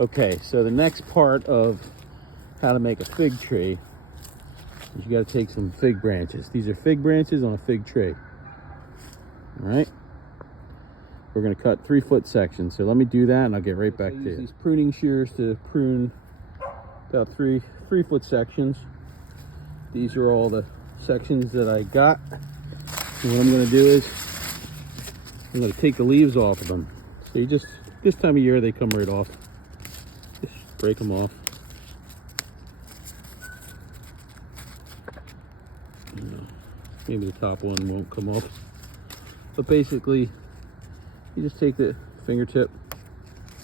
Okay, so the next part of how to make a fig tree is you got to take some fig branches. These are fig branches on a fig tree. All right. We're going to cut 3-foot sections. So let me do that and I'll get right back to you. These pruning shears to prune about 3-foot sections. These are all the sections that I got. And what I'm going to do is I'm going to take the leaves off of them. So you just, this time of year they come right off. Just break them off. Maybe the top one won't come off. But basically, you just take the fingertip,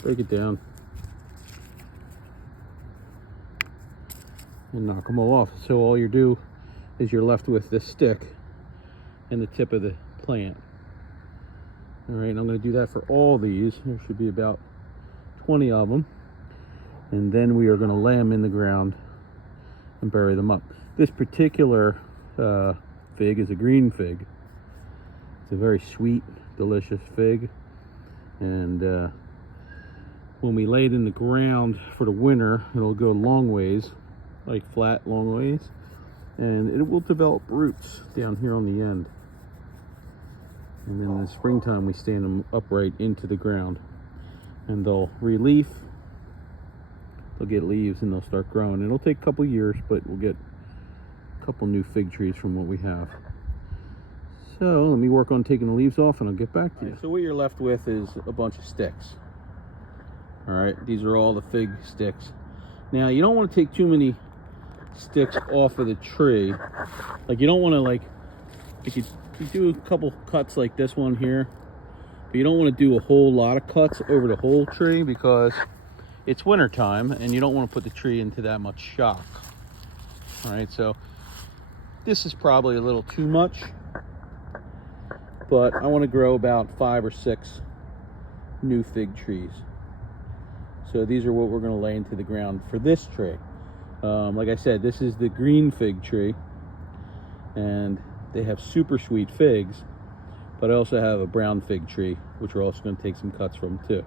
break it down, and knock them all off. So all you do is you're left with the stick and the tip of the plant. All right, and I'm going to do that for all these. There should be about 20 of them. And then we are going to lay them in the ground and bury them up. This particular fig is a green fig. It's a very sweet, delicious fig. And when we lay it in the ground for the winter, it'll go long ways, like flat long ways. And it will develop roots down here on the end. And then in the springtime, we stand them upright into the ground. And they'll re-leaf. They'll get leaves and they'll start growing. It'll take a couple years, but we'll get a couple new fig trees from what we have. So let me work on taking the leaves off and I'll get back to you. So what you're left with is a bunch of sticks. All right, these are all the fig sticks. Now you don't want to take too many sticks off of the tree. Like you don't want to, like, if you do a couple cuts like this one here, but you don't want to do a whole lot of cuts over the whole tree because it's winter time and you don't want to put the tree into that much shock. All right, so this is probably a little too much, but I want to grow about 5 or 6 new fig trees. So these are what we're going to lay into the ground for this tree. Like I said, this is the green fig tree, and they have super sweet figs, but I also have a brown fig tree, which we're also going to take some cuts from too.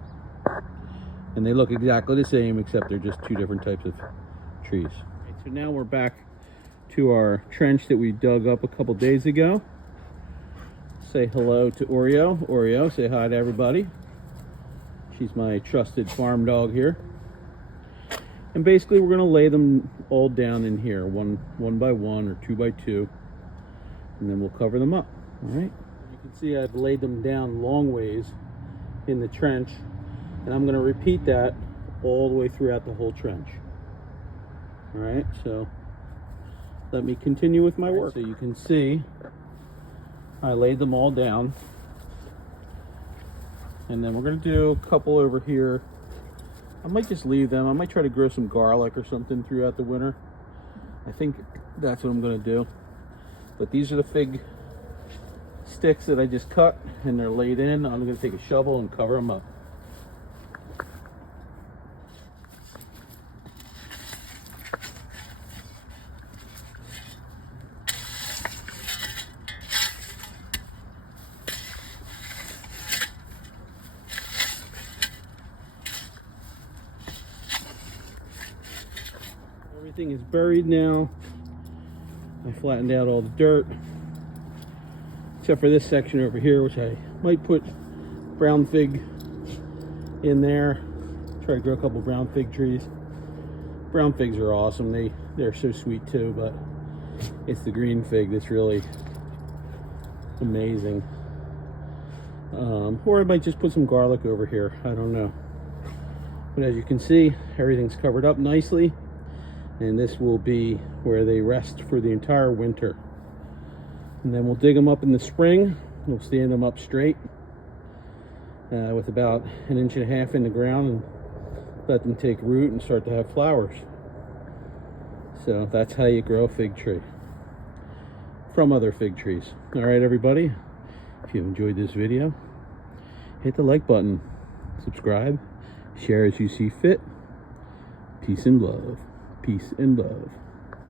And they look exactly the same, except they're just 2 different types of trees. Okay, so now we're back to our trench that we dug up a couple days ago. Say hello to Oreo. Oreo, say hi to everybody. She's my trusted farm dog here. And basically we're going to lay them all down in here, one by one or 2 by 2, and then we'll cover them up. All right. You can see I've laid them down long ways in the trench, and I'm going to repeat that all the way throughout the whole trench. All right, so let me continue with my work. So you can see I laid them all down, and then we're going to do a couple over here. I might just leave them. I might try to grow some garlic or something throughout the winter. I think that's what I'm going to do. But these are the fig sticks that I just cut, and they're laid in. I'm going to take a shovel and cover them up. Everything is buried now. I flattened out all the dirt, except for this section over here, which I might put brown fig in there. Try to grow a couple brown fig trees. Brown figs are awesome. They're so sweet too, but it's the green fig that's really amazing. Or I might just put some garlic over here. I don't know. But as you can see, everything's covered up nicely. And this will be where they rest for the entire winter. And then we'll dig them up in the spring. We'll stand them up straight with about 1.5 inches in the ground and let them take root and start to have flowers. So that's how you grow a fig tree from other fig trees. All right, everybody, if you enjoyed this video, hit the like button, subscribe, share as you see fit. Peace and love. Peace and love.